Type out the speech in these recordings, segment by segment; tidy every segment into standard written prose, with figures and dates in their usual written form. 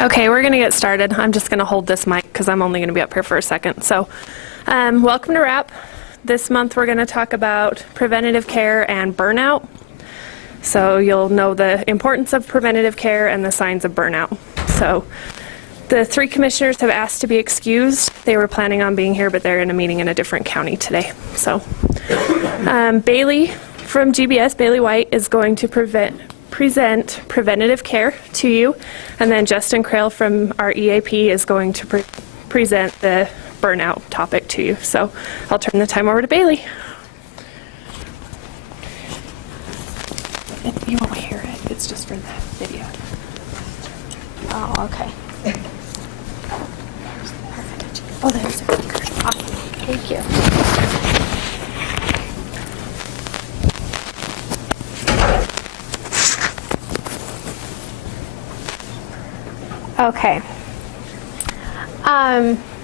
Okay, we're going to get started. I'm just going to hold this mic because I'm only going to be up here for a second. So, welcome to RAP. This month we're going to talk about preventative care and burnout. So you'll know the importance of preventative care and the signs of burnout. So the three commissioners have asked to be excused. They were planning on being here, but they're in a meeting in a different county today. So Bailey from GBS, Bailey White, is going to present preventative care to you, and then Justin Krail from our EAP is going to present the burnout topic to you. So I'll turn the time over to Bailey. You won't hear it. It's just for the video. Oh, okay. Perfect. Oh, there's a clicker. Awesome. Thank you. Okay.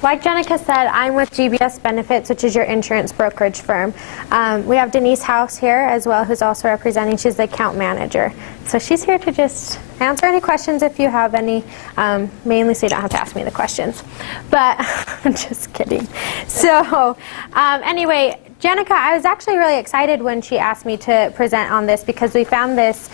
Like Jenica said, I'm with GBS Benefits, which is your insurance brokerage firm. We have Denise House here as well, who's also representing. She's the account manager. So she's here to just answer any questions if you have any, mainly so you don't have to ask me the questions. But I'm just kidding. So anyway, Jenica, I was actually really excited when she asked me to present on this because we found this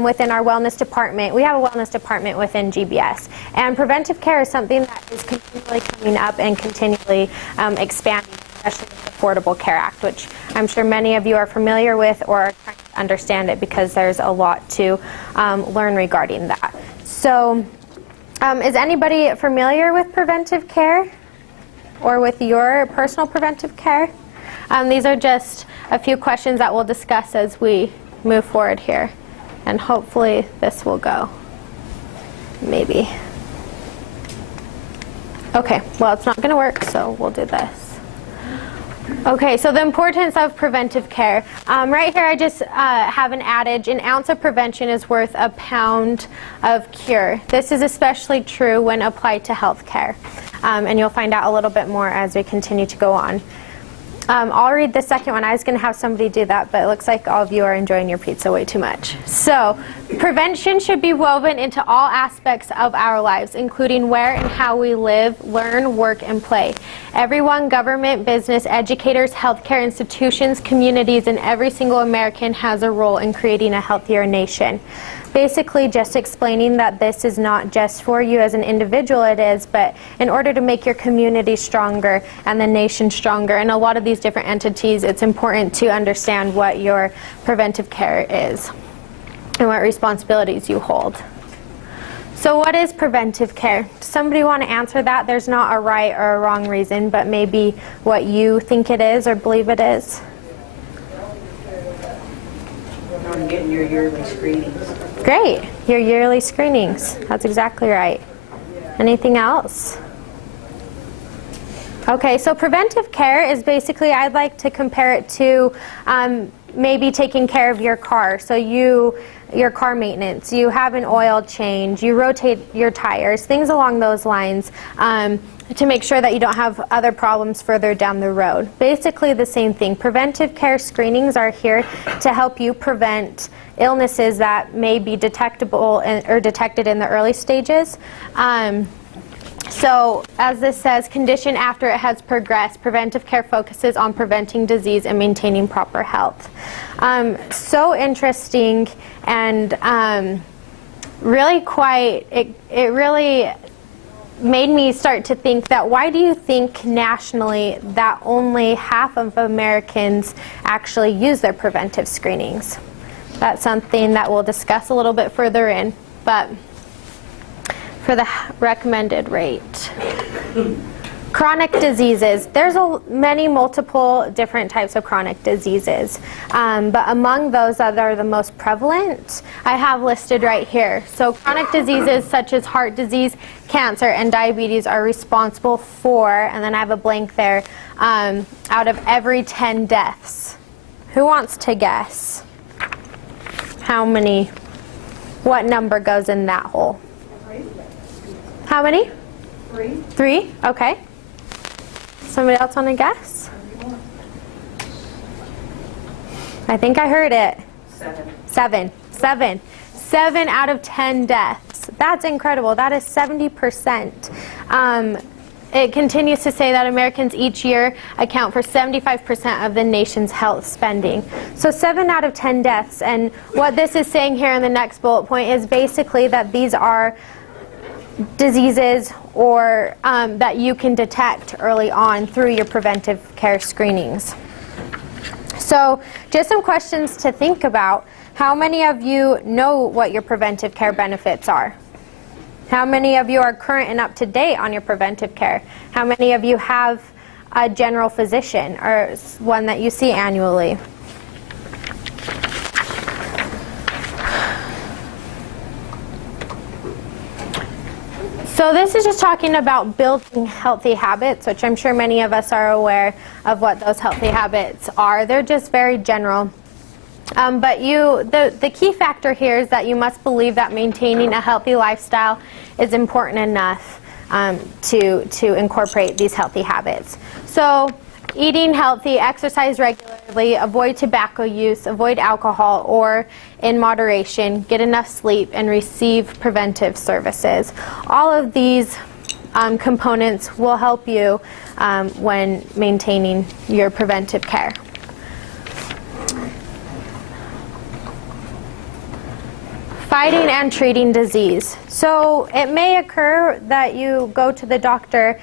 within our wellness department. We have a wellness department within GBS. And preventive care is something that is continually coming up and continually expanding, especially with the Affordable Care Act, which I'm sure many of you are familiar with or are trying to understand it because there's a lot to learn regarding that. So is anybody familiar with preventive care or with your personal preventive care? These are just a few questions that we'll discuss as we move forward here. And hopefully this will go. Maybe. Okay, well, it's not going to work, so we'll do this. Okay, so the importance of preventive care. Right here I just have an adage: an ounce of prevention is worth a pound of cure. This is especially true when applied to health care. And you'll find out a little bit more as we continue to go on. I'll read the second one. I was going to have somebody do that, but it looks like all of you are enjoying your pizza way too much. So, prevention should be woven into all aspects of our lives, including where and how we live, learn, work, and play. Everyone, government, business, educators, healthcare institutions, communities, and every single American has a role in creating a healthier nation. Basically just explaining that this is not just for you as an individual, it is, but in order to make your community stronger and the nation stronger, and a lot of these different entities, it's important to understand what your preventive care is and what responsibilities you hold. So what is preventive care? Does somebody want to answer that? There's not a right or a wrong reason, but maybe what you think it is or believe it is. On getting your yearly screenings. Great, your yearly screenings. That's exactly right. Anything else? Okay, so preventive care is basically, I'd like to compare it to maybe taking care of your car. So your car maintenance, you have an oil change, you rotate your tires, things along those lines, to make sure that you don't have other problems further down the road. Basically the same thing. Preventive care screenings are here to help you prevent illnesses that may be detectable or detected in the early stages. So, as this says, condition after it has progressed. Preventive care focuses on preventing disease and maintaining proper health. So interesting, and really quite, it really made me start to think that why do you think nationally that only half of Americans actually use their preventive screenings? That's something that we'll discuss a little bit further in, but for the recommended rate. Chronic diseases. There's many multiple different types of chronic diseases, but among those that are the most prevalent, I have listed right here. So chronic diseases such as heart disease, cancer, and diabetes are responsible for, and then I have a blank there, out of every 10 deaths. Who wants to guess? How many? What number goes in that hole? How many? 3. 3? Okay. Somebody else want to guess? I think I heard it. 7. 7 out of 10 deaths That's incredible. That is 70%. It continues to say that Americans each year account for 75% of the nation's health spending. So 7 out of 10 deaths. And what this is saying here in the next bullet point is basically that these are diseases or that you can detect early on through your preventive care screenings. So just some questions to think about. How many of you know what your preventive care benefits are? How many of you are current and up to date on your preventive care? How many of you have a general physician or one that you see annually? So this is just talking about building healthy habits, which I'm sure many of us are aware of what those healthy habits are. They're just very general. But the key factor here is that you must believe that maintaining a healthy lifestyle is important enough to incorporate these healthy habits. So eating healthy, exercise regularly, avoid tobacco use, avoid alcohol, or in moderation, get enough sleep, and receive preventive services. All of these components will help you when maintaining your preventive care. Fighting and treating disease. So it may occur that you go to the doctor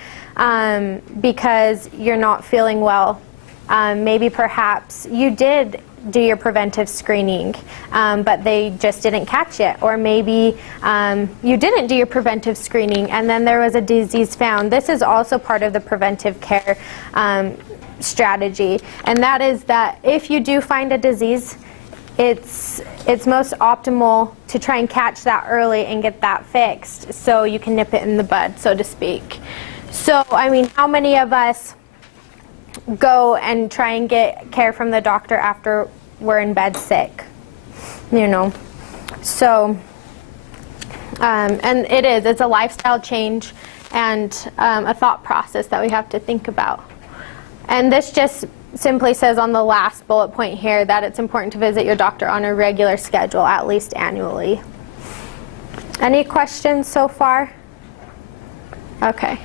because you're not feeling well. Maybe perhaps you did do your preventive screening, but they just didn't catch it. Or maybe you didn't do your preventive screening and then there was a disease found. This is also part of the preventive care strategy. And that is that if you do find a disease, it's most optimal to try and catch that early and get that fixed so you can nip it in the bud, so to speak. So, I mean, how many of us go and try and get care from the doctor after we're in bed sick? You know, so, and it's a lifestyle change and a thought process that we have to think about. And this just simply says on the last bullet point here that it's important to visit your doctor on a regular schedule, at least annually. Any questions so far? Okay.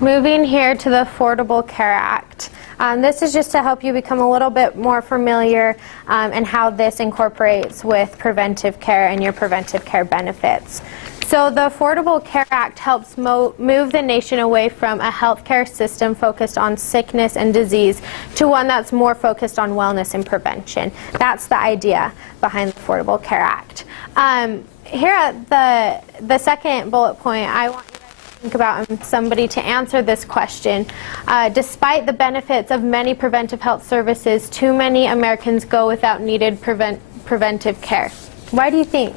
Moving here to the Affordable Care Act. This is just to help you become a little bit more familiar and how this incorporates with preventive care and your preventive care benefits. So the Affordable Care Act helps move the nation away from a healthcare system focused on sickness and disease to one that's more focused on wellness and prevention. That's the idea behind the Affordable Care Act. Here at the second bullet point, I want you guys to think about somebody to answer this question. Despite the benefits of many preventive health services, too many Americans go without needed preventive care. Why do you think?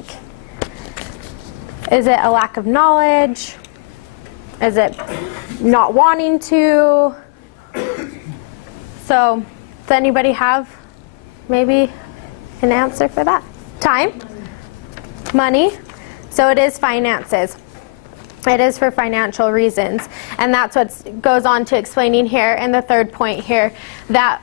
Is it a lack of knowledge? Is it not wanting to? So, does anybody have maybe an answer for that? Time? Money? So it is finances. It is for financial reasons. And that's what goes on to explaining here in the third point here that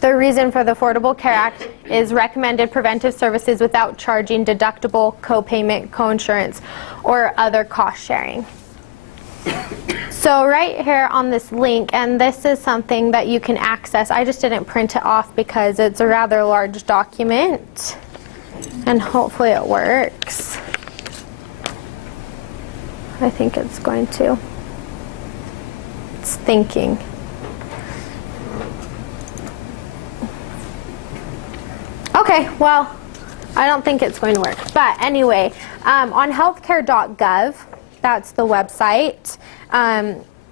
the reason for the Affordable Care Act is recommended preventive services without charging deductible, co-payment, co-insurance, or other cost sharing. So right here on this link, and this is something that you can access. I just didn't print it off because it's a rather large document, and hopefully it works. I think it's going to. It's thinking. Okay, well, I don't think it's going to work. But anyway, on healthcare.gov, that's the website.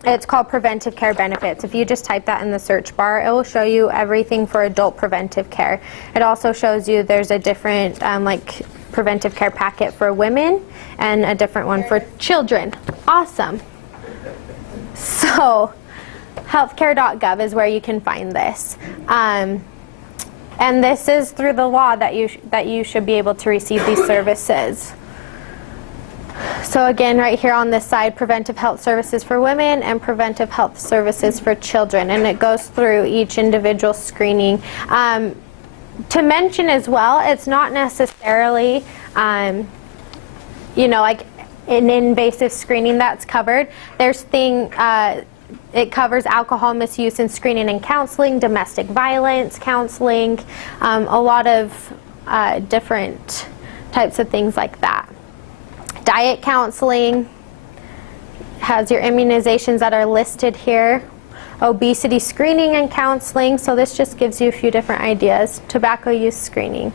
It's called Preventive Care Benefits. If you just type that in the search bar, it will show you everything for adult preventive care. It also shows you there's a different like preventive care packet for women and a different one for children. Awesome. So healthcare.gov is where you can find this. And this is through the law that you should be able to receive these services. So again, right here on this side, preventive health services for women and preventive health services for children. And it goes through each individual screening. To mention as well, it's not necessarily like an invasive screening that's covered. It covers alcohol misuse and screening and counseling, domestic violence counseling, a lot of different types of things like that. Diet counseling has your immunizations that are listed here. Obesity screening and counseling, so this just gives you a few different ideas. Tobacco use screening.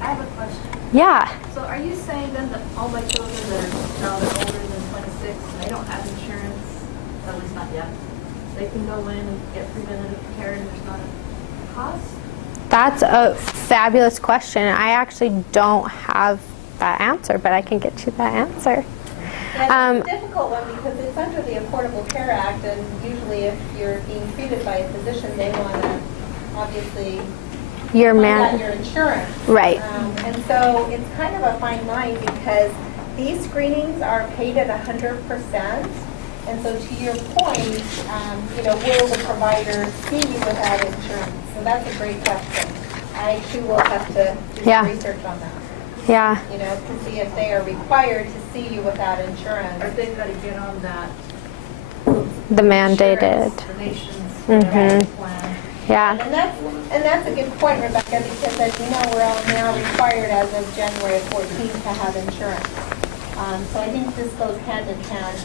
I have a question. Yeah. So are you saying then that all my children that are now they're older than 26 and they don't have insurance, at least not yet, they can go in and get preventative care and there's not a cost? That's a fabulous question. I actually don't have that answer, but I can get you that answer. Yeah, it's a difficult one because it's under the Affordable Care Act, and usually if you're being treated by a physician, they want to obviously find out your insurance. Right. And so it's kind of a fine line because these screenings are paid at 100%. And so to your point, will the provider see you without insurance? So that's a great question. I too will have to do some research on that. Yeah. To see if they are required to see you without insurance. Or they've got to get on that The mandated. insurance, the nation's Mhm. plan. Yeah. And that's a good point, Rebecca, because as you know, we're all now required as of January 14th to have insurance. So I think this goes hand in hand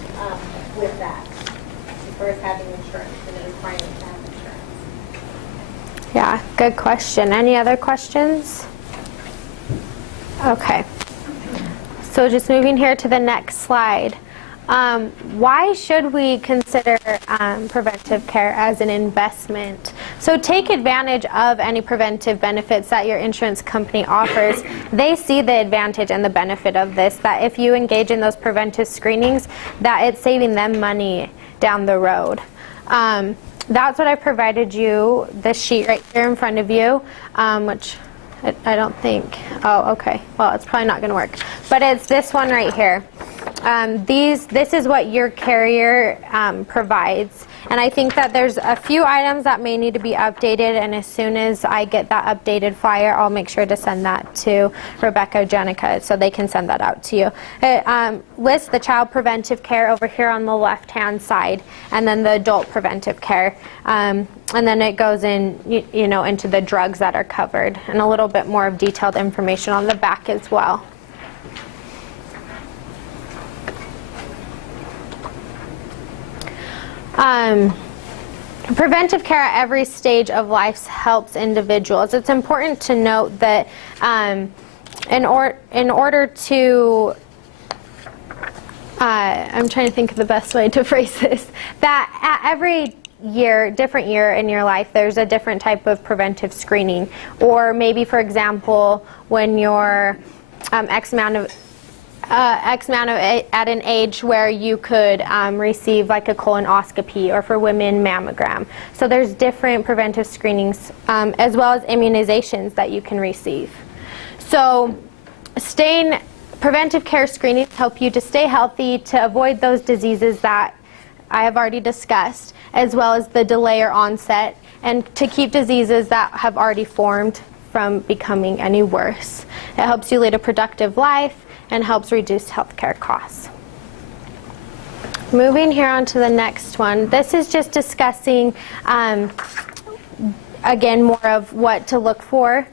with that, as far as having insurance and the requirement to have insurance. Yeah, good question. Any other questions? Okay. So just moving here to the next slide. Why should we consider preventive care as an investment? So take advantage of any preventive benefits that your insurance company offers. They see the advantage and the benefit of this, that if you engage in those preventive screenings, that it's saving them money down the road. That's what I provided you, this sheet right here in front of you, which I don't think, oh, okay. Well, it's probably not going to work. But it's this one right here. This is what your carrier provides. And I think that there's a few items that may need to be updated, and as soon as I get that updated flyer, I'll make sure to send that to Rebecca or Jenica so they can send that out to you. It lists the child preventive care over here on the left-hand side, and then the adult preventive care. And then it goes in, into the drugs that are covered, and a little bit more of detailed information on the back as well. Preventive care at every stage of life helps individuals. It's important to note that in order to I'm trying to think of the best way to phrase this, that at every different year in your life, there's a different type of preventive screening. Or maybe, for example, when you're X amount of at an age where you could receive like a colonoscopy, or for women, mammogram. So there's different preventive screenings as well as immunizations that you can receive. So preventive care screenings help you to stay healthy, to avoid those diseases that I have already discussed, as well as the delay or onset, and to keep diseases that have already formed from becoming any worse. It helps you lead a productive life and helps reduce healthcare costs. Moving here on to the next one. This is just discussing, again, more of what to look for,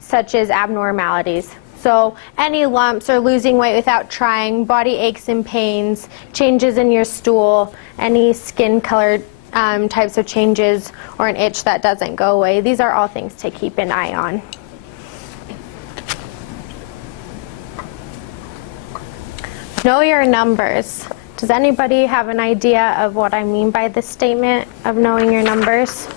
such as abnormalities. So any lumps or losing weight without trying, body aches and pains, changes in your stool, any skin color types of changes, or an itch that doesn't go away. These are all things to keep an eye on. Know your numbers. Does anybody have an idea of what I mean by this statement of knowing your numbers?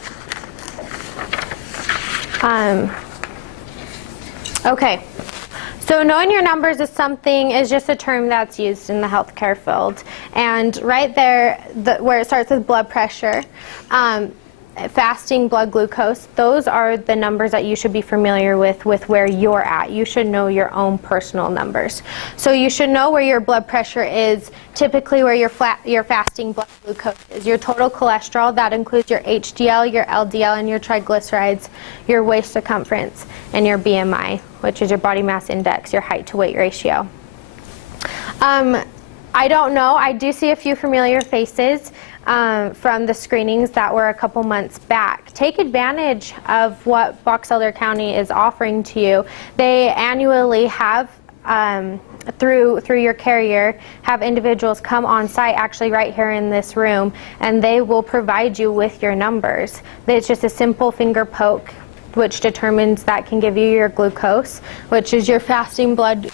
Okay. So knowing your numbers is just a term that's used in the healthcare field. And right there, where it starts with blood pressure, fasting blood glucose, those are the numbers that you should be familiar with where you're at. You should know your own personal numbers. So you should know where your blood pressure is, typically where your fasting blood glucose is. Your total cholesterol, that includes your HDL, your LDL, and your triglycerides, your waist circumference, and your BMI, which is your body mass index, your height to weight ratio. I don't know. I do see a few familiar faces from the screenings that were a couple months back. Take advantage of what Box Elder County is offering to you. They annually have, through your carrier, have individuals come on site, actually right here in this room, and they will provide you with your numbers. It's just a simple finger poke, which determines, that can give you your glucose, which is your fasting blood,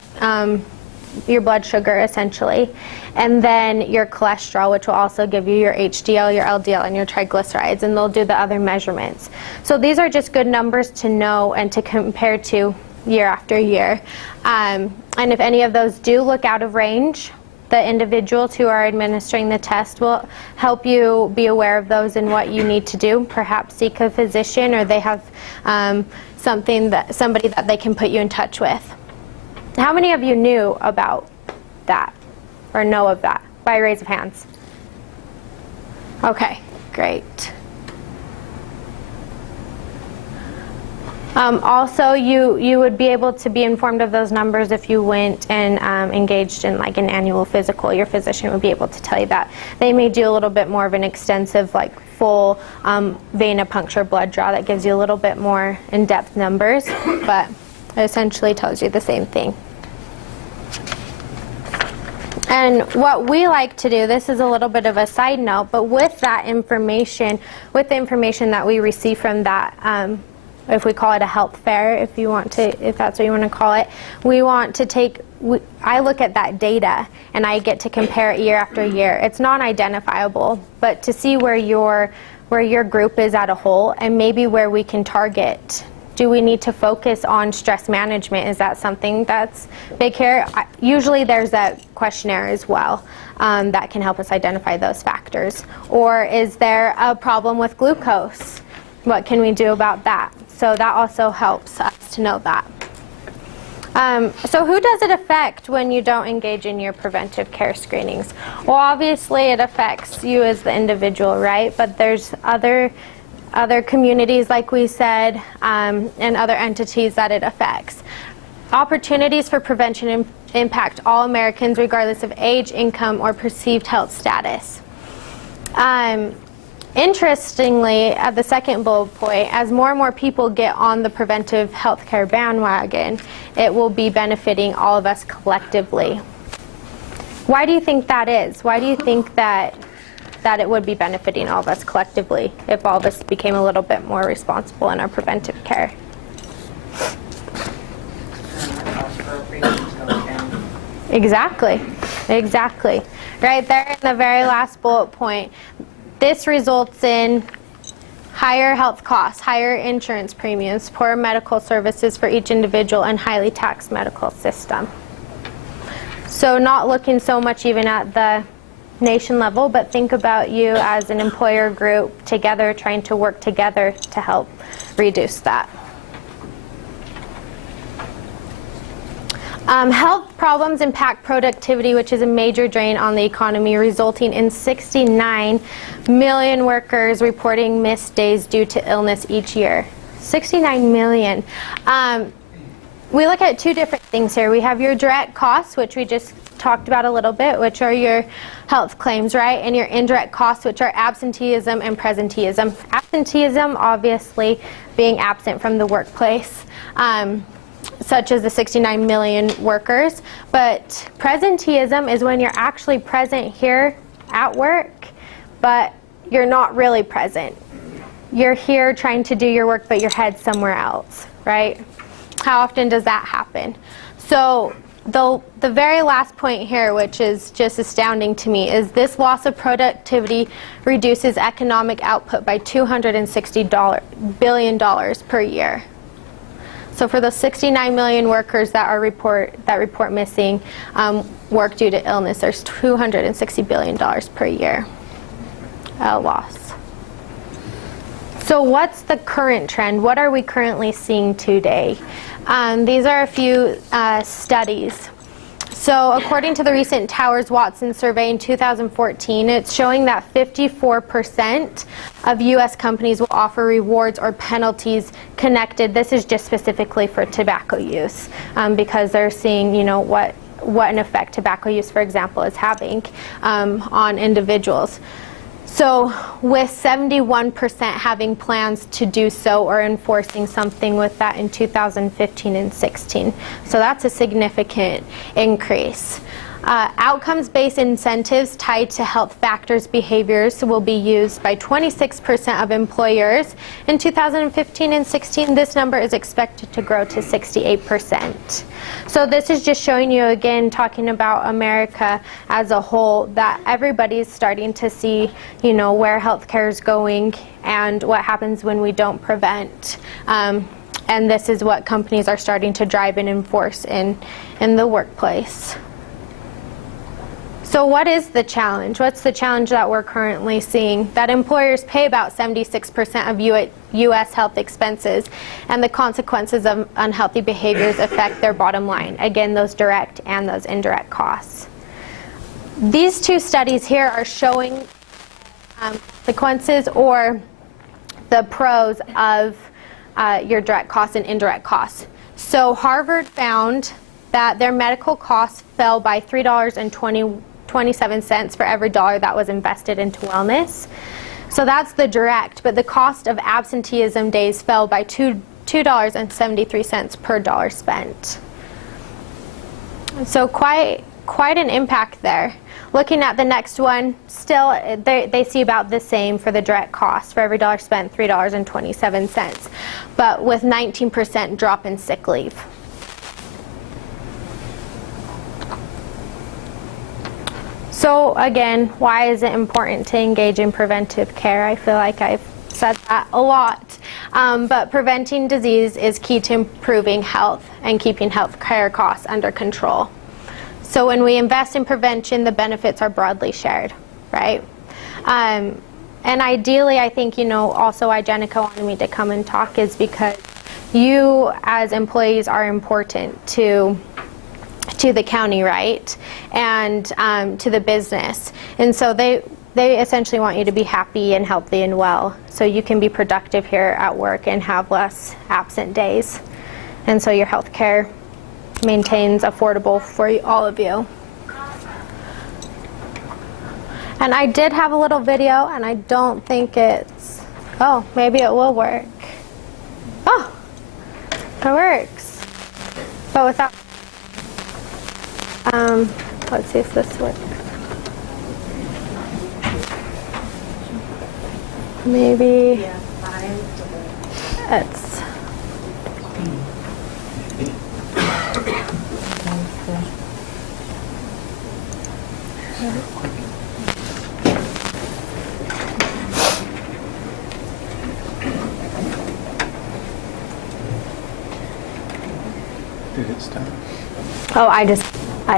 your blood sugar essentially, and then your cholesterol, which will also give you your HDL, your LDL, and your triglycerides, and they'll do the other measurements. So these are just good numbers to know and to compare to year after year. And if any of those do look out of range, the individuals who are administering the test will help you be aware of those and what you need to do. Perhaps seek a physician, or they have somebody that they can put you in touch with. How many of you knew about that or know of that? By a raise of hands. Okay, great. Also, you would be able to be informed of those numbers if you went and engaged in like an annual physical. Your physician would be able to tell you that. They may do a little bit more of an extensive, like full venipuncture blood draw that gives you a little bit more in-depth numbers, but it essentially tells you the same thing. And what we like to do, this is a little bit of a side note, but with that information, with the information that we receive from that, if we call it a health fair, if that's what you want to call it, we want to take, I look at that data and I get to compare it year after year. It's non-identifiable, but to see where your group is at a whole, and maybe where we can target. Do we need to focus on stress management? Is that something that's big here? Usually there's a questionnaire as well that can help us identify those factors. Or is there a problem with glucose? What can we do about that? So that also helps us to know that. So who does it affect when you don't engage in your preventive care screenings? Well, obviously it affects you as the individual, right? But there's other communities, like we said, and other entities that it affects. Opportunities for prevention impact all Americans regardless of age, income, or perceived health status. Interestingly, at the second bullet point, as more and more people get on the preventive healthcare bandwagon, it will be benefiting all of us collectively. Why do you think that is? Why do you think that it would be benefiting all of us collectively if all of us became a little bit more responsible in our preventive care? Exactly. Right there in the very last bullet point. This results in higher health costs, higher insurance premiums, poorer medical services for each individual, and highly taxed medical system. So not looking so much even at the nation level, but think about you as an employer group together, trying to work together to help reduce that. Health problems impact productivity, which is a major drain on the economy, resulting in 69 million workers reporting missed days due to illness each year. 69 million. We look at two different things here. We have your direct costs, which we just talked about a little bit, which are your health claims, right? And your indirect costs, which are absenteeism and presenteeism. Absenteeism, obviously, being absent from the workplace, such as the 69 million workers. But presenteeism is when you're actually present here at work, but you're not really present. You're here trying to do your work, but your head's somewhere else, right? How often does that happen? So the very last point here, which is just astounding to me, is this loss of productivity reduces economic output by $260 billion per year. So for those 69 million workers that report missing work due to illness, there's $260 billion per year loss. So what's the current trend? What are we currently seeing today? These are a few studies. So according to the recent Towers-Watson survey in 2014, it's showing that 54% of U.S. companies will offer rewards or penalties connected. This is just specifically for tobacco use, because they're seeing, what an effect tobacco use, for example, is having on individuals. So with 71% having plans to do so or enforcing something with that in 2015 and 16. So that's a significant increase. Outcomes-based incentives tied to health factors behaviors will be used by 26% of employers. In 2015 and 16, this number is expected to grow to 68%. So this is just showing you, again, talking about America as a whole, that everybody's starting to see, where healthcare is going and what happens when we don't prevent. And this is what companies are starting to drive and enforce in the workplace. So what is the challenge? What's the challenge that we're currently seeing? That employers pay about 76% of U.S. health expenses, and the consequences of unhealthy behaviors affect their bottom line. Again, those direct and those indirect costs. These two studies here are showing consequences or the pros of your direct costs and indirect costs. So Harvard found that their medical costs fell by $3.27 for every dollar that was invested into wellness. So that's the direct, but the cost of absenteeism days fell by $2.73 per dollar spent. So quite an impact there. Looking at the next one, still they see about the same for the direct cost. For every dollar spent, $3.27, but with 19% drop in sick leave. So again, why is it important to engage in preventive care? I feel like I've said that a lot. But preventing disease is key to improving health and keeping health care costs under control. So when we invest in prevention, the benefits are broadly shared, right? And ideally, I think, also why Jenica wanted me to come and talk is because you as employees are important to the county, right? And to the business. And so they essentially want you to be happy and healthy and well, so you can be productive here at work and have less absent days. And so your health care maintains affordable for all of you. And I did have a little video, and I don't think it's, oh, maybe it will work. Oh, it works. But without, let's see if this works. Maybe it's, Did it stop? oh, I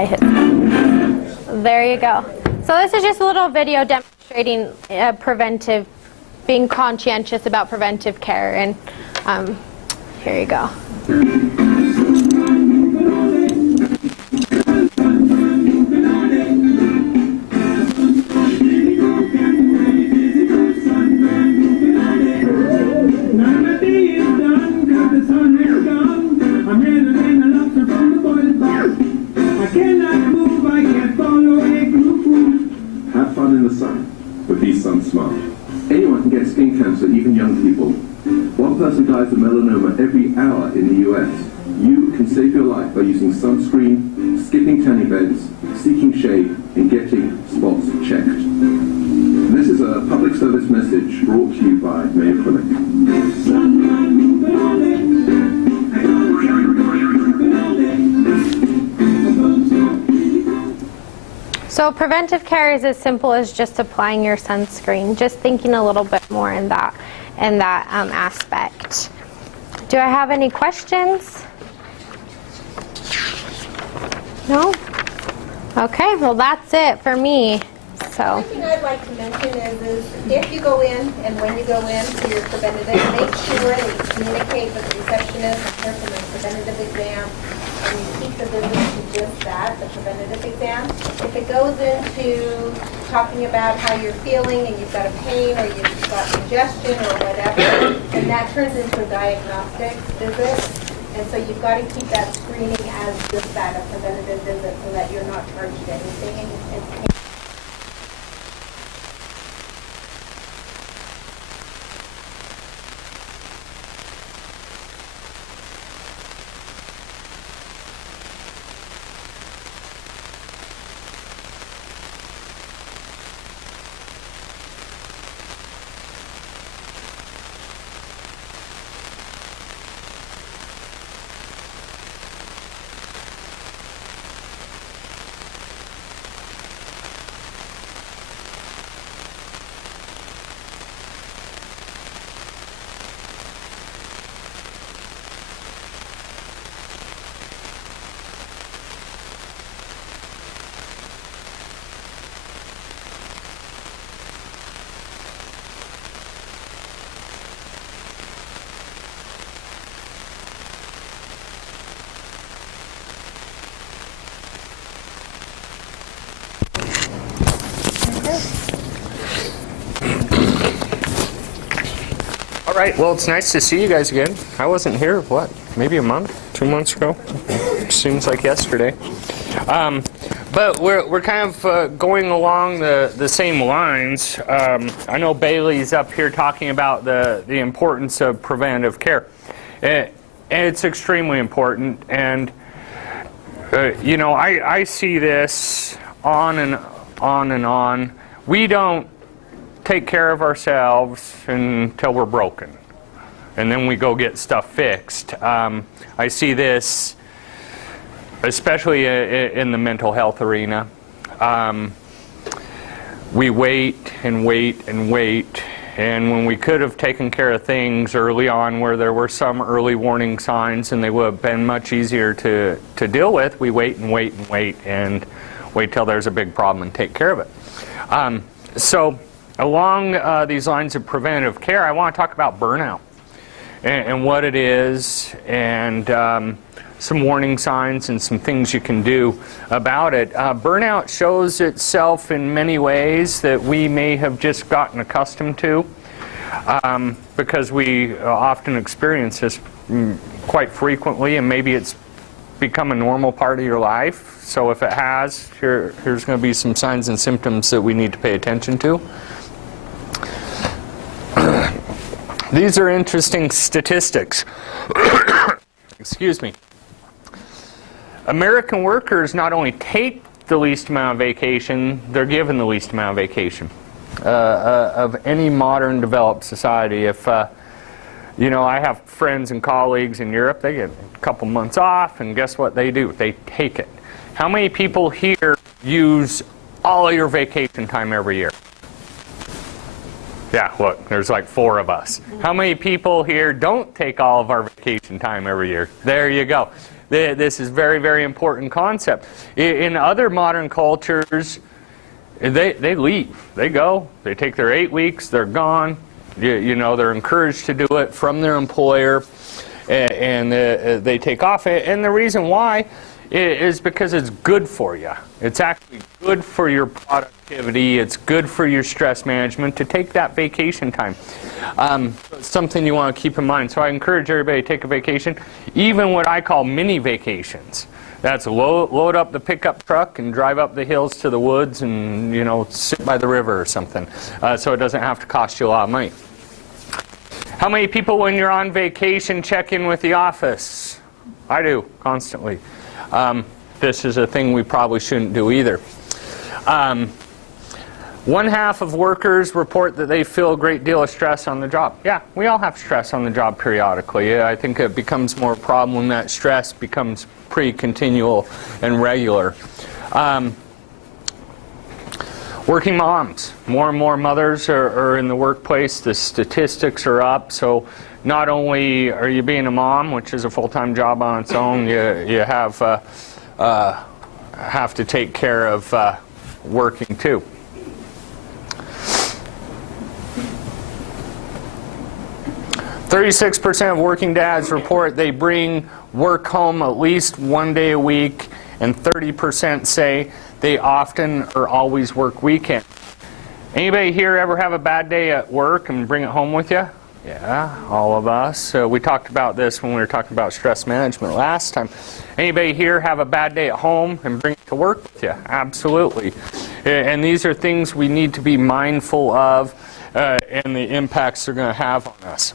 hit. There you go. So this is just a little video demonstrating being conscientious about preventive care, and here you go. With these Sun Smart. Anyone can get skin cancer, even young people. One person dies of melanoma every hour in the US. You can save your life by using sunscreen, skipping tanning beds, seeking shade, and getting spots checked. This is a public service message brought to you by Mayo Clinic. So preventive care is as simple as just applying your sunscreen, just thinking a little bit more in that aspect. Do I have any questions? No? Okay, well that's it for me. So. One thing I'd like to mention is if you go in and when you go in for your preventative, make sure that you communicate with the receptionist in terms of the preventative exam, and you keep the visit to just that, the preventative exam. If it goes into talking about how you're feeling and you've got a pain or you've got congestion or whatever, then that turns into a diagnostic visit. And so you've got to keep that screening as just that, a preventative visit, so that you're not charged anything. It's All right, well, it's nice to see you guys again. I wasn't here, what, maybe a month, 2 months ago? Seems like yesterday. But we're kind of going along the same lines. I know Bailey's up here talking about the importance of preventative care. It's extremely important, and you know, I see this on and on and on. We don't take care of ourselves until we're broken, and then we go get stuff fixed. I see this especially in the mental health arena. We wait and wait and wait, and when we could have taken care of things early on where there were some early warning signs and they would have been much easier to deal with, we wait and wait and wait and wait till there's a big problem and take care of it. So along these lines of preventative care, I want to talk about burnout and what it is, and some warning signs and some things you can do about it. Burnout shows itself in many ways that we may have just gotten accustomed to, because we often experience this quite frequently, and maybe it's become a normal part of your life. So if it has, here's going to be some signs and symptoms that we need to pay attention to. These are interesting statistics. Excuse me. American workers not only take the least amount of vacation, they're given the least amount of vacation of any modern developed society. If you know, I have friends and colleagues in Europe, they get a couple months off, and guess what they do? They take it. How many people here use all of your vacation time every year? Yeah, look, there's like 4 of us. How many people here don't take all of our vacation time every year? There you go. This is very, very important concept. In other modern cultures, they leave. They go. They take their 8 weeks. They're gone. You know, they're encouraged to do it from their employer, and they take off. And the reason why is because it's good for you. It's actually good for your productivity. It's good for your stress management to take that vacation time. It's something you want to keep in mind. So I encourage everybody to take a vacation, even what I call mini vacations. That's load up the pickup truck and drive up the hills to the woods and, you know, sit by the river or something, so it doesn't have to cost you a lot of money. How many people, when you're on vacation, check in with the office? I do, constantly. This is a thing we probably shouldn't do either. 1/2 of workers report that they feel a great deal of stress on the job. Yeah, we all have stress on the job periodically. I think it becomes more a problem when that stress becomes pretty continual and regular. Working moms. More and more mothers are in the workplace. The statistics are up. So not only are you being a mom, which is a full-time job on its own, you have to take care of working too. 36% of working dads report they bring work home at least 1 day a week, and 30% say they often or always work weekends. Anybody here ever have a bad day at work and bring it home with you? Yeah, all of us. We talked about this when we were talking about stress management last time. Anybody here have a bad day at home and bring it to work with you? Absolutely. And these are things we need to be mindful of and the impacts they're going to have on us.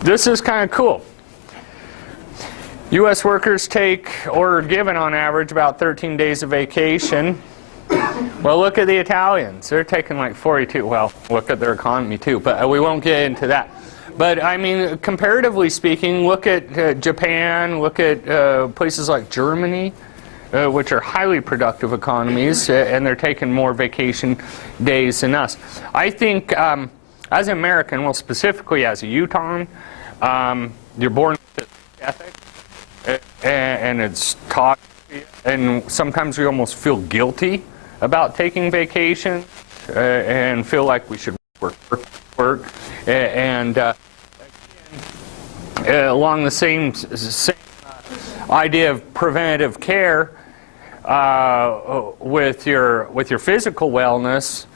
This is kind of cool. U.S. workers take or are given on average about 13 days of vacation. Well, look at the Italians. They're taking like 42. Well, look at their economy too, but we won't get into that. But I mean, comparatively speaking, look at Japan, look at places like Germany, which are highly productive economies, and they're taking more vacation days than us. I think as an American, well, specifically as a Utahn, you're born with this ethic, and it's taught, and sometimes we almost feel guilty about taking vacation and feel like we should work. And along the same idea of preventative care with your physical wellness,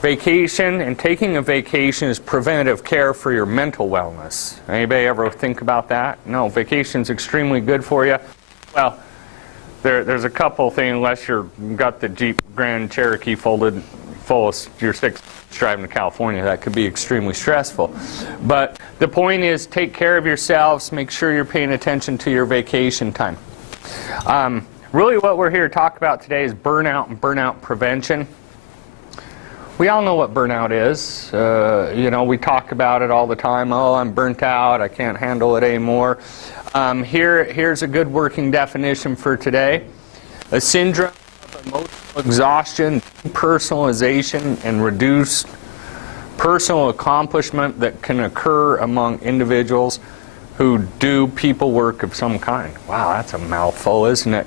vacation and taking a vacation is preventative care for your mental wellness. Anybody ever think about that? No, vacation's extremely good for you. Well, there's a couple things, unless you've got the Jeep Grand Cherokee folded full of your 6 driving to California. That could be extremely stressful. But the point is, take care of yourselves. Make sure you're paying attention to your vacation time. Really what we're here to talk about today is burnout and burnout prevention. We all know what burnout is. You know, we talk about it all the time. Oh, I'm burnt out. I can't handle it anymore. Here's a good working definition for today. A syndrome of emotional exhaustion, depersonalization, and reduced personal accomplishment that can occur among individuals who do people work of some kind. Wow, that's a mouthful, isn't it?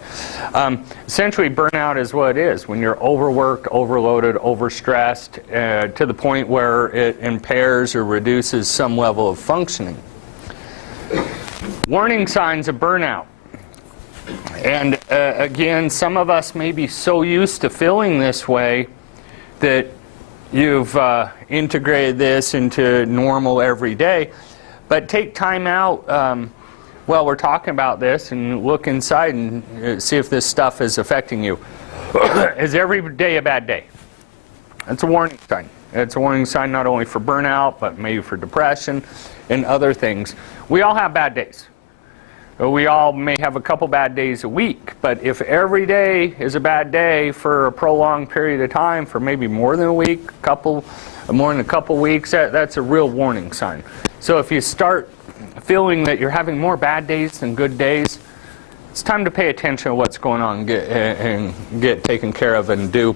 Essentially, burnout is what it is. When you're overworked, overloaded, overstressed, to the point where it impairs or reduces some level of functioning. Warning signs of burnout. And again, some of us may be so used to feeling this way that you've integrated this into normal every day. But take time out while we're talking about this and look inside and see if this stuff is affecting you. Is every day a bad day? That's a warning sign. It's a warning sign not only for burnout, but maybe for depression and other things. We all have bad days. We all may have a couple bad days a week, but if every day is a bad day for a prolonged period of time, for maybe more than a week, more than a couple weeks, that's a real warning sign. So if you start feeling that you're having more bad days than good days, it's time to pay attention to what's going on and get taken care of and do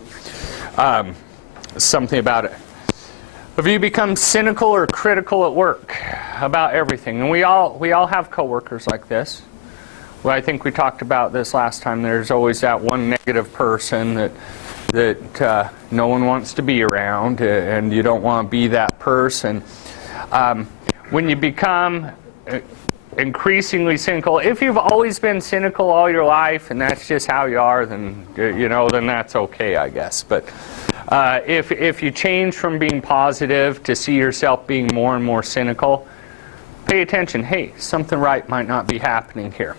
something about it. Have you become cynical or critical at work about everything? And we all have coworkers like this. Well, I think we talked about this last time. There's always that one negative person that no one wants to be around, and you don't want to be that person. When you become increasingly cynical, if you've always been cynical all your life and that's just how you are, then then that's okay, I guess. But if you change from being positive to see yourself being more and more cynical, pay attention. Hey, something right might not be happening here.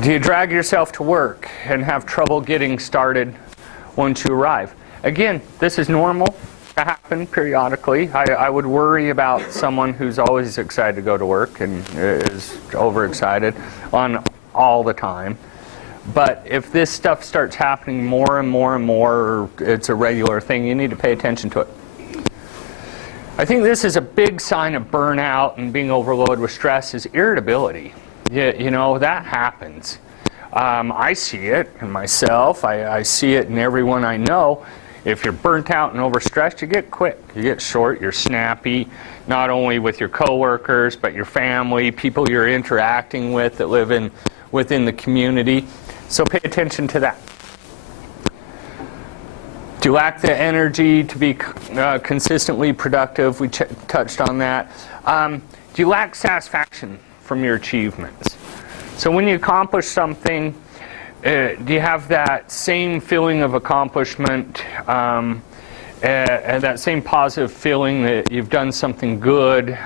Do you drag yourself to work and have trouble getting started once you arrive? Again, this is normal to happen periodically. I would worry about someone who's always excited to go to work and is overexcited on all the time. But if this stuff starts happening more and more and more, or it's a regular thing, you need to pay attention to it. I think this is a big sign of burnout and being overloaded with stress is irritability. That happens. I see it in myself. I see it in everyone I know. If you're burnt out and overstressed, you get quick. You get short, you're snappy, not only with your coworkers, but your family, people you're interacting with that live within the community. So pay attention to that. Do you lack the energy to be consistently productive? We touched on that. Do you lack satisfaction from your achievements? So when you accomplish something, do you have that same feeling of accomplishment, and that same positive feeling that you've done something good,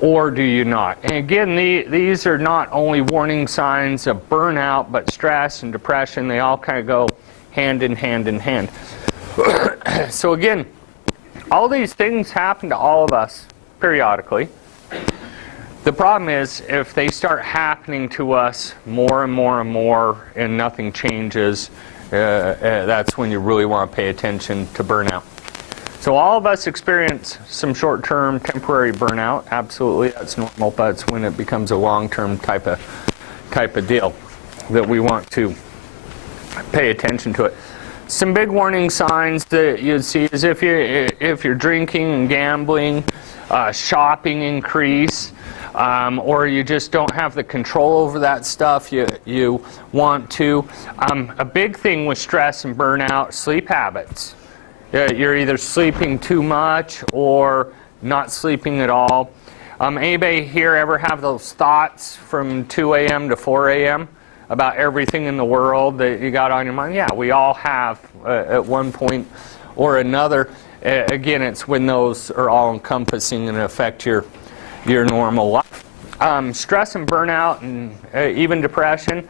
or do you not? And again, these are not only warning signs of burnout, but stress and depression. They all kind of go hand in hand in hand. So again, all these things happen to all of us periodically. The problem is if they start happening to us more and more and more and nothing changes, that's when you really want to pay attention to burnout. So all of us experience some short-term temporary burnout. Absolutely, that's normal, but it's when it becomes a long-term type of deal that we want to pay attention to it. Some big warning signs that you'd see is if you're drinking and gambling, shopping increase, or you just don't have the control over that stuff you want to. A big thing with stress and burnout, sleep habits. You're either sleeping too much or not sleeping at all. Anybody here ever have those thoughts from 2 a.m. to 4 a.m. about everything in the world that you got on your mind? Yeah, we all have at one point or another. Again, it's when those are all encompassing and affect your normal life. Stress and burnout and even depression,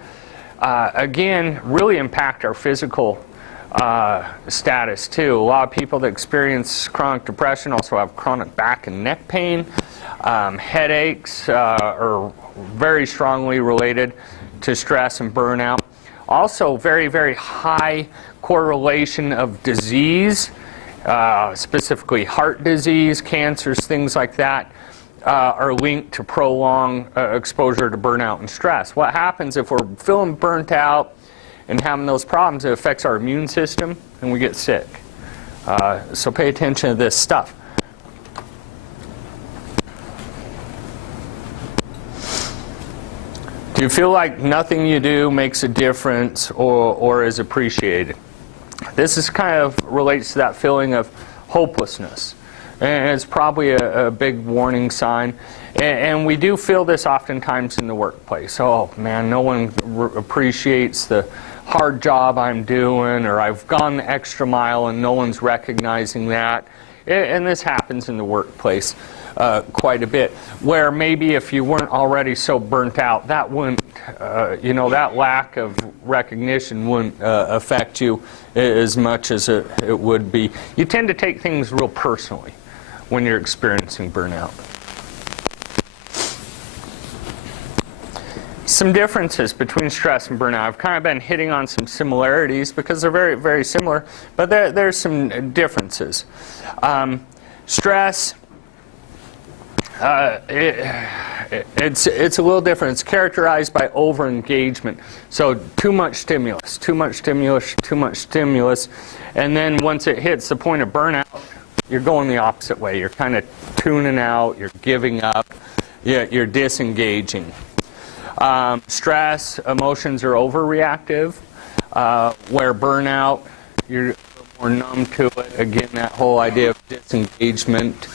again, really impact our physical status too. A lot of people that experience chronic depression also have chronic back and neck pain. Headaches are very strongly related to stress and burnout. Also, very, very high correlation of disease, specifically heart disease, cancers, things like that, are linked to prolonged exposure to burnout and stress. What happens if we're feeling burnt out and having those problems? It affects our immune system and we get sick. So pay attention to this stuff. Do you feel like nothing you do makes a difference or is appreciated? This is kind of relates to that feeling of hopelessness. And it's probably a big warning sign. And we do feel this oftentimes in the workplace. Oh man, no one appreciates the hard job I'm doing, or I've gone the extra mile and no one's recognizing that. And this happens in the workplace quite a bit, where maybe if you weren't already so burnt out, that wouldn't, that lack of recognition wouldn't affect you as much as it would be. You tend to take things real personally when you're experiencing burnout. Some differences between stress and burnout. I've kind of been hitting on some similarities because they're very, very similar, but there's some differences. Stress, it's a little different. It's characterized by over-engagement. So too much stimulus, and then once it hits the point of burnout, you're going the opposite way. You're kind of tuning out, you're giving up, you're disengaging. Stress, emotions are overreactive, where burnout, you're a little more numb to it. Again, that whole idea of disengagement.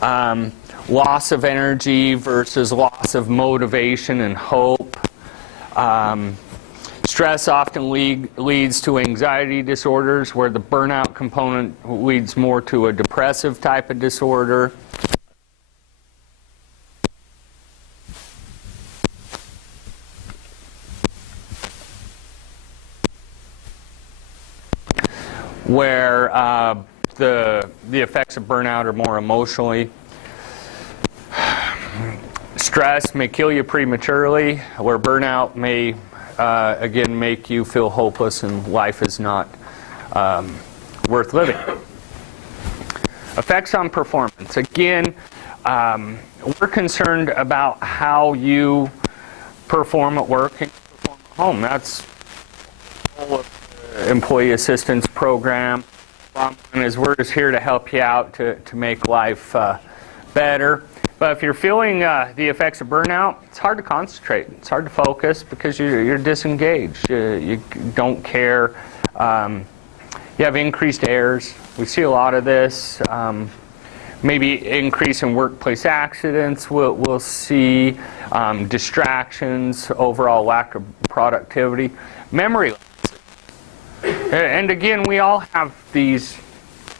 Loss of energy versus loss of motivation and hope. Stress often leads to anxiety disorders, where the burnout component leads more to a depressive type of disorder. Where the effects of burnout are more emotionally. Stress may kill you prematurely, where burnout may, again, make you feel hopeless and life is not worth living. Effects on performance. Again, we're concerned about how you perform at work and perform at home. That's the whole of the employee assistance program. And as we're just here to help you out to make life better. But if you're feeling the effects of burnout, it's hard to concentrate. It's hard to focus because you're disengaged. You don't care. You have increased errors. We see a lot of this. Maybe increase in workplace accidents. We'll see distractions, overall lack of productivity, memory lapses. And again, we all have these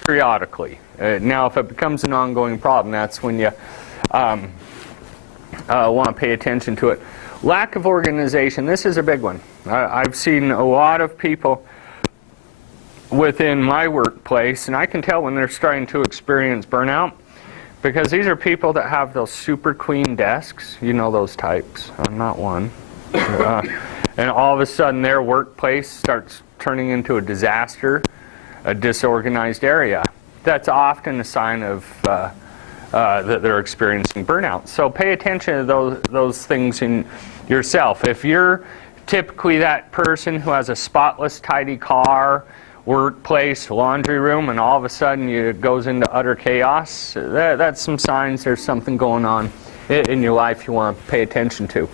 periodically. Now, if it becomes an ongoing problem, that's when you want to pay attention to it. Lack of organization. This is a big one. I've seen a lot of people within my workplace, and I can tell when they're starting to experience burnout, because these are people that have those super clean desks. You know those types. I'm not one. And all of a sudden their workplace starts turning into a disaster, a disorganized area. That's often a sign of that they're experiencing burnout. So pay attention to those things in yourself. If you're typically that person who has a spotless, tidy car, workplace, laundry room, and all of a sudden it goes into utter chaos, that's some signs there's something going on in your life you want to pay attention to.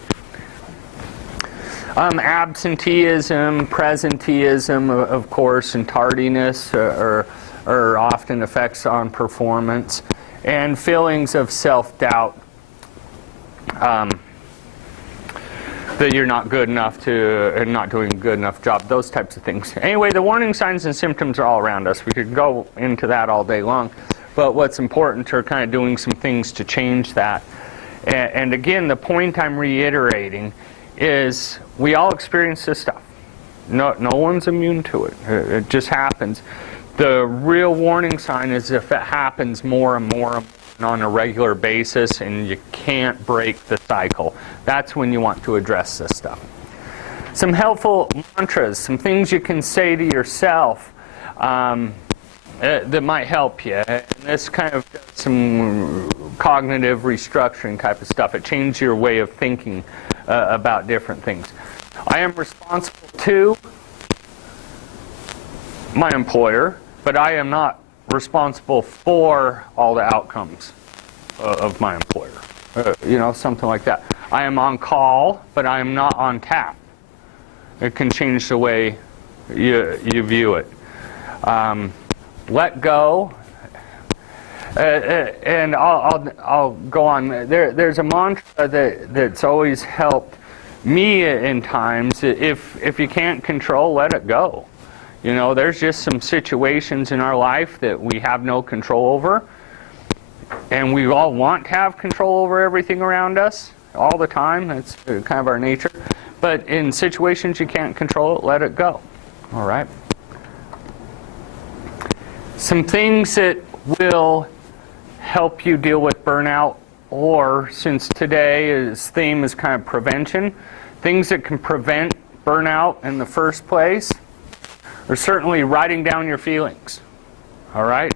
Absenteeism, presenteeism, of course, and tardiness are often effects on performance, and feelings of self-doubt, that you're not good enough to, and not doing a good enough job, those types of things. Anyway, the warning signs and symptoms are all around us. We could go into that all day long, but what's important are kind of doing some things to change that. And again, the point I'm reiterating is we all experience this stuff. No one's immune to it. It just happens. The real warning sign is if it happens more and more on a regular basis and you can't break the cycle. That's when you want to address this stuff. Some helpful mantras, some things you can say to yourself that might help you. And this kind of does some cognitive restructuring type of stuff. It changes your way of thinking about different things. I am responsible to my employer, but I am not responsible for all the outcomes of my employer. Something like that. I am on call, but I am not on tap. It can change the way you view it. Let go. And I'll go on. There's a mantra that's always helped me in times. If you can't control, let it go. There's just some situations in our life that we have no control over, and we all want to have control over everything around us all the time. That's kind of our nature. But in situations you can't control it, let it go. All right? Some things that will help you deal with burnout, or since today's theme is kind of prevention, things that can prevent burnout in the first place are certainly writing down your feelings. All right?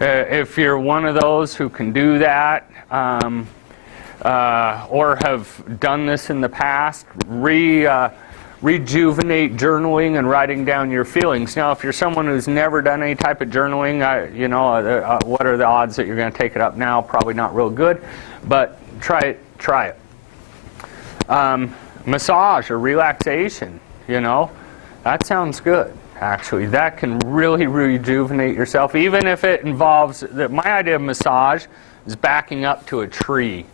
If you're one of those who can do that, or have done this in the past, rejuvenate journaling and writing down your feelings. Now, if you're someone who's never done any type of journaling, what are the odds that you're going to take it up now? Probably not real good, but try it. Massage or relaxation, that sounds good. Actually, that can really rejuvenate yourself, even if it involves, my idea of massage is backing up to a tree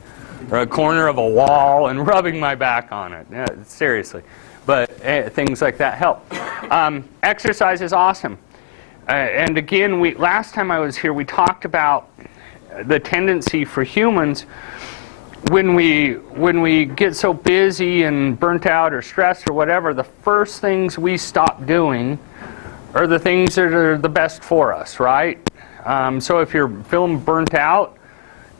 or a corner of a wall and rubbing my back on it. Yeah, seriously. But things like that help. Exercise is awesome. And again, last time I was here, we talked about the tendency for humans when we get so busy and burnt out or stressed or whatever, the first things we stop doing are the things that are the best for us, right? So if you're feeling burnt out,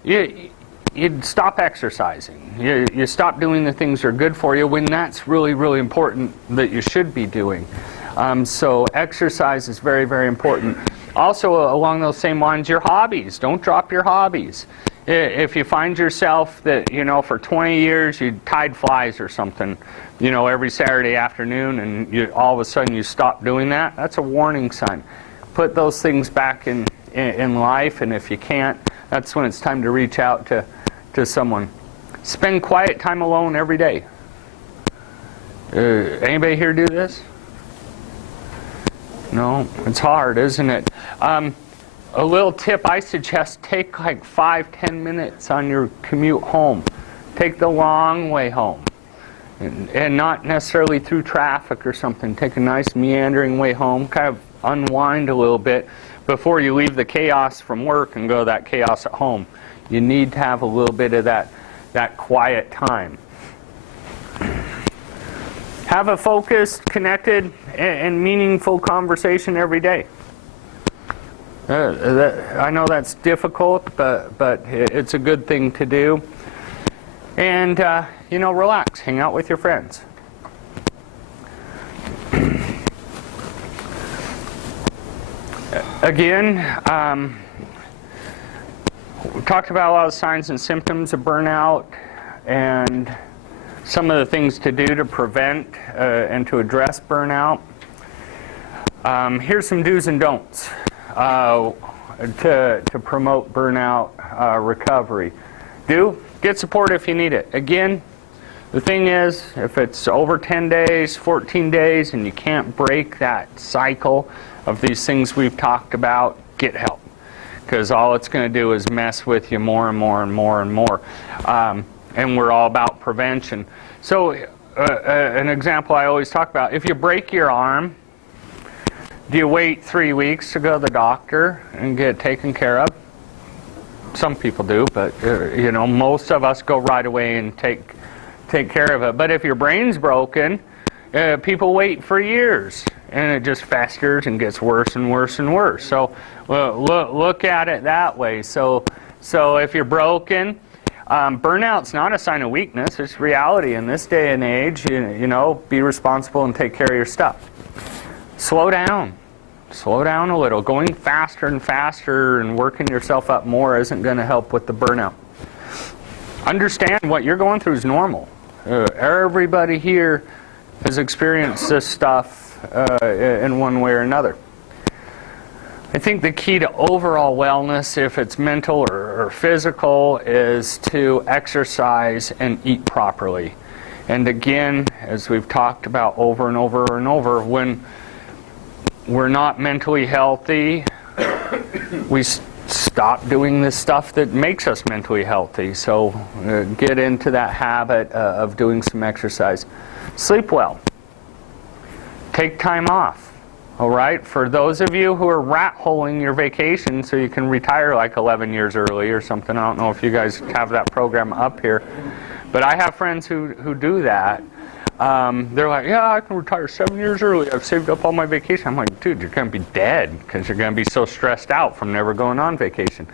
you'd stop exercising. You stop doing the things that are good for you when that's really, really important that you should be doing. So exercise is very, very important. Also, along those same lines, your hobbies. Don't drop your hobbies. If you find yourself that, for 20 years you tied flies or something, every Saturday afternoon, and all of a sudden you stop doing that, that's a warning sign. Put those things back in life, and if you can't, that's when it's time to reach out to someone. Spend quiet time alone every day. No, it's hard, isn't it? A little tip I suggest, take like 5-10 minutes on your commute home. Take the long way home. And not necessarily through traffic or something. Take a nice meandering way home, kind of unwind a little bit before you leave the chaos from work and go to that chaos at home. You need to have a little bit of that quiet time. Have a focused, connected, and meaningful conversation every day. I know that's difficult, but it's a good thing to do. And, relax. Hang out with your friends. Again, we talked about a lot of signs and symptoms of burnout and some of the things to do to prevent and to address burnout. Here's some do's and don'ts to promote burnout recovery. Get support if you need it. Again, the thing is, if it's over 10 days, 14 days, and you can't break that cycle of these things we've talked about, get help. Because all it's going to do is mess with you more and more and more and more. And we're all about prevention. So an example I always talk about, if you break your arm, do you wait 3 weeks to go to the doctor and get taken care of? Some people do, but most of us go right away and take care of it. But if your brain's broken, people wait for years, and it just festers and gets worse and worse and worse. So look at it that way. So if you're broken, burnout's not a sign of weakness. It's reality in this day and age. Be responsible and take care of your stuff. Slow down. Slow down a little. Going faster and faster and working yourself up more isn't going to help with the burnout. Understand what you're going through is normal. Everybody here has experienced this stuff in one way or another. I think the key to overall wellness, if it's mental or physical, is to exercise and eat properly. And again, as we've talked about over and over and over, when we're not mentally healthy, we stop doing the stuff that makes us mentally healthy. So get into that habit of doing some exercise. Sleep well. Take time off. All right? For those of you who are rat-holing your vacation so you can retire like 11 years early or something, I don't know if you guys have that program up here, but I have friends who do that. They're like, yeah, I can retire 7 years early. I've saved up all my vacation. I'm like, dude, you're going to be dead because you're going to be so stressed out from never going on vacation.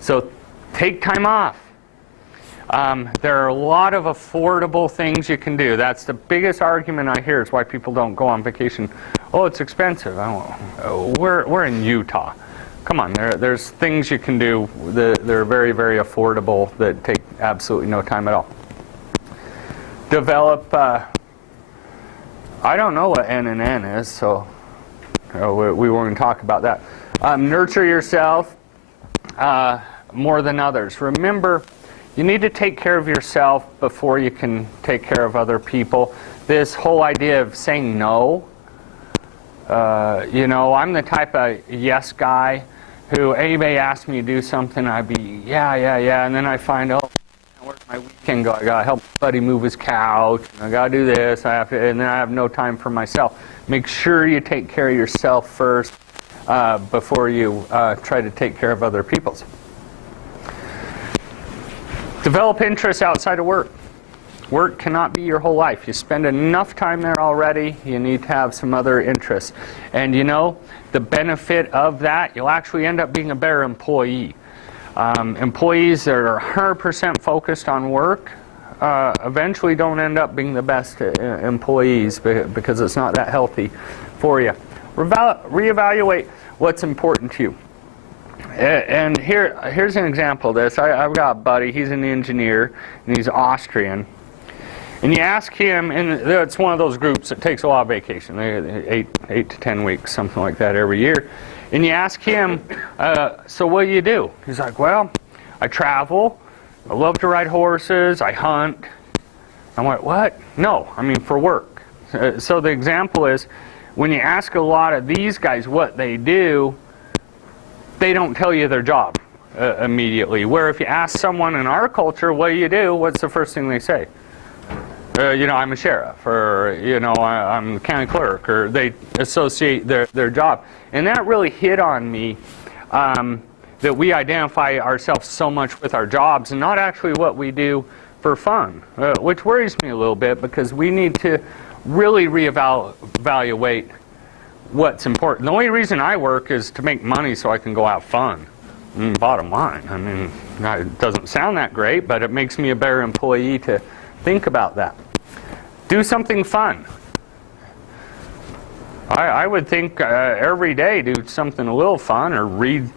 So take time off. There are a lot of affordable things you can do. That's the biggest argument I hear is why people don't go on vacation. Oh, it's expensive. We're in Utah. Come on, there's things you can do that are very, very affordable that take absolutely no time at all. Develop, I don't know what N and N is, so we won't talk about that. Nurture yourself more than others. Remember, you need to take care of yourself before you can take care of other people. This whole idea of saying no, I'm the type of yes guy who anybody asks me to do something, I'd be, yeah, and then I find, where's my weekend go? I got to help buddy move his couch, I got to do this, and then I have no time for myself. Make sure you take care of yourself first before you try to take care of other people's. Develop interests outside of work. Work cannot be your whole life. You spend enough time there already, you need to have some other interests. And the benefit of that, you'll actually end up being a better employee. Employees that are 100% focused on work eventually don't end up being the best employees because it's not that healthy for you. Reevaluate what's important to you. And here's an example of this. I've got a buddy, he's an engineer, and he's Austrian. And you ask him, and it's one of those groups that takes a lot of vacation, 8 to 10 weeks, something like that every year. And you ask him, so what do you do? He's like, well, I travel, I love to ride horses, I hunt. I'm like, what? No, I mean for work. So the example is, when you ask a lot of these guys what they do, they don't tell you their job immediately. Where if you ask someone in our culture, what do? What's the first thing they say? I'm a sheriff, or, I'm a county clerk, or they associate their job. And that really hit on me, that we identify ourselves so much with our jobs and not actually what we do for fun, which worries me a little bit, because we need to really reevaluate what's important. The only reason I work is to make money so I can go have fun. Bottom line, I mean, it doesn't sound that great, but it makes me a better employee to think about that. Do something fun. I would think every day do something a little fun, or read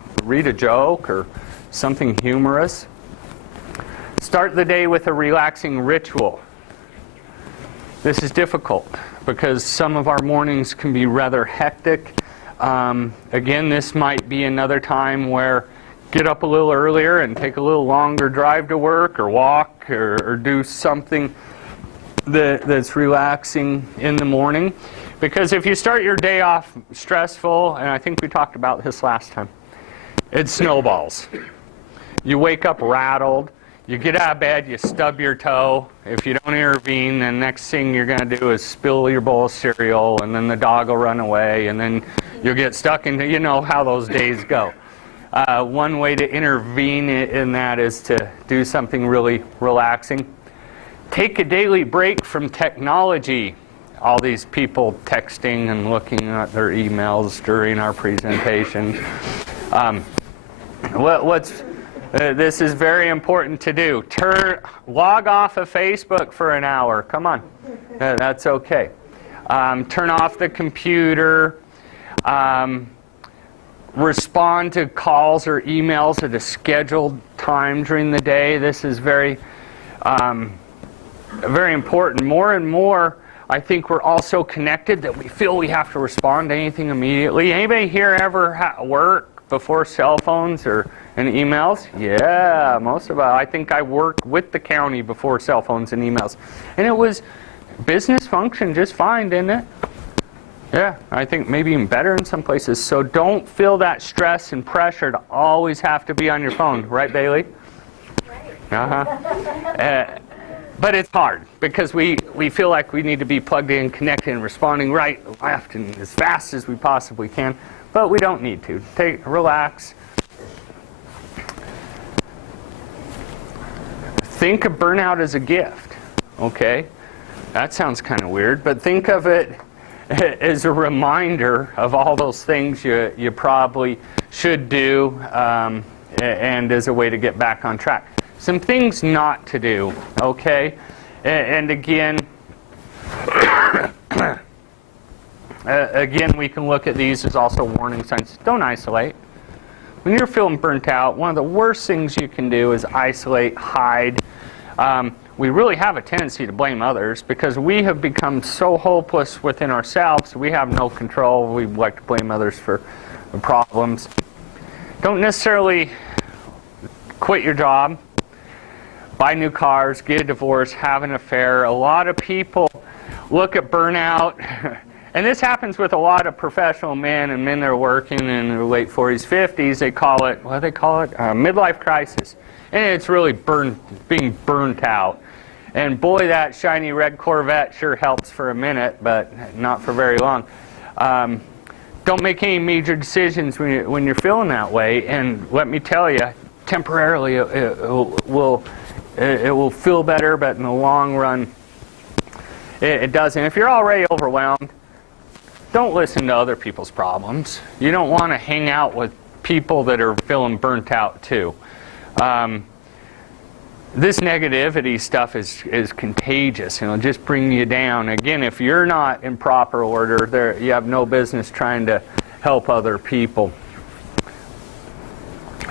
a joke or something humorous. Start the day with a relaxing ritual. This is difficult because some of our mornings can be rather hectic. Again, this might be another time where get up a little earlier and take a little longer drive to work, or walk, or do something that's relaxing in the morning. Because if you start your day off stressful, and I think we talked about this last time, it snowballs. You wake up rattled, you get out of bed, you stub your toe. If you don't intervene, then next thing you're going to do is spill your bowl of cereal, and then the dog will run away, and then you'll get stuck into, you know how those days go. One way to intervene in that is to do something really relaxing. Take a daily break from technology. All these people texting and looking at their emails during our presentation. This is very important to do. Log off of Facebook for an hour. Come on. That's okay. Turn off the computer. Respond to calls or emails at a scheduled time during the day. This is very important. More and more, I think we're all so connected that we feel we have to respond to anything immediately. Anybody here ever work before cell phones and emails? Yeah, most of it. I think I worked with the county before cell phones and emails. And it was business function just fine, didn't it? Yeah, I think maybe even better in some places. So don't feel that stress and pressure to always have to be on your phone. Right, Bailey? Right. Uh-huh. But it's hard because we feel like we need to be plugged in, connected, and responding right, left, and as fast as we possibly can. But we don't need to. Relax. Think of burnout as a gift. Okay? That sounds kind of weird, but think of it as a reminder of all those things you probably should do, and as a way to get back on track. Some things not to do, okay? And again, we can look at these as also warning signs. Don't isolate. When you're feeling burnt out, one of the worst things you can do is isolate, hide. We really have a tendency to blame others because we have become so hopeless within ourselves. We have no control. We like to blame others for the problems. Don't necessarily quit your job, buy new cars, get a divorce, have an affair. A lot of people look at burnout, and this happens with a lot of professional men and men that are working in their late 40s, 50s. They call it, what do they call it? Midlife crisis. And it's really being burnt out. And boy, that shiny red Corvette sure helps for a minute, but not for very long. Don't make any major decisions when you're feeling that way. And let me tell you, temporarily it will feel better, but in the long run, it doesn't. If you're already overwhelmed, don't listen to other people's problems. You don't want to hang out with people that are feeling burnt out too. This negativity stuff is contagious, and it'll just bring you down. Again, if you're not in proper order, you have no business trying to help other people.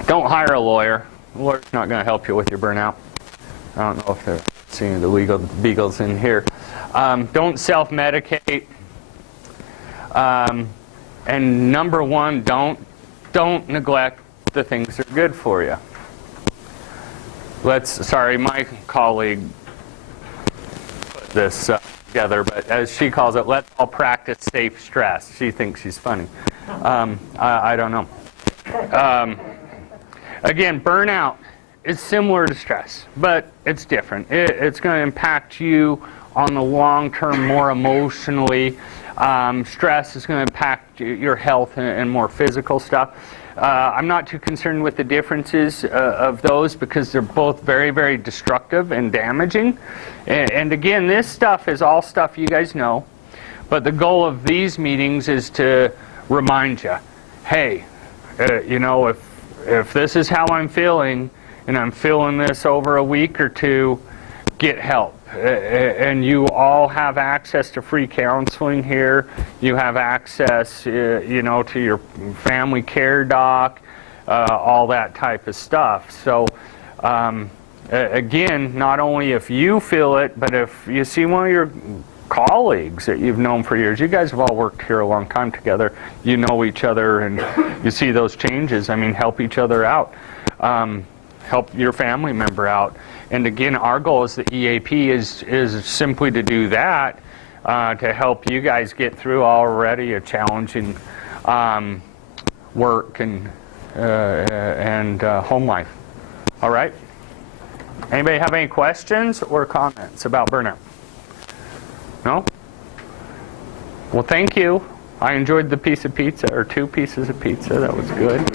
Don't hire a lawyer. A lawyer's not going to help you with your burnout. I don't know if they're seeing the legal beagles in here. Don't self-medicate. And number one, don't neglect the things that are good for you. Sorry, my colleague put this together, but as she calls it, let's all practice safe stress. She thinks she's funny. I don't know. Again, burnout is similar to stress, but it's different. It's going to impact you on the long term more emotionally. Stress is going to impact your health and more physical stuff. I'm not too concerned with the differences of those because they're both very, very destructive and damaging. And again, this stuff is all stuff you guys know. But the goal of these meetings is to remind you, hey, you know, if this is how I'm feeling, and I'm feeling this over a week or two, get help. And you all have access to free counseling here. You have access, you know, to your family care doc, all that type of stuff. So, again, not only if you feel it, but if you see one of your colleagues that you've known for years. You guys have all worked here a long time together. You know each other, and you see those changes. I mean, help each other out. Help your family member out. And again, our goal as the EAP is simply to do that, to help you guys get through already a challenging work and home life. All right? Anybody have any questions or comments about burnout? No? Well, thank you. I enjoyed the piece of pizza, or 2 pieces of pizza. That was good.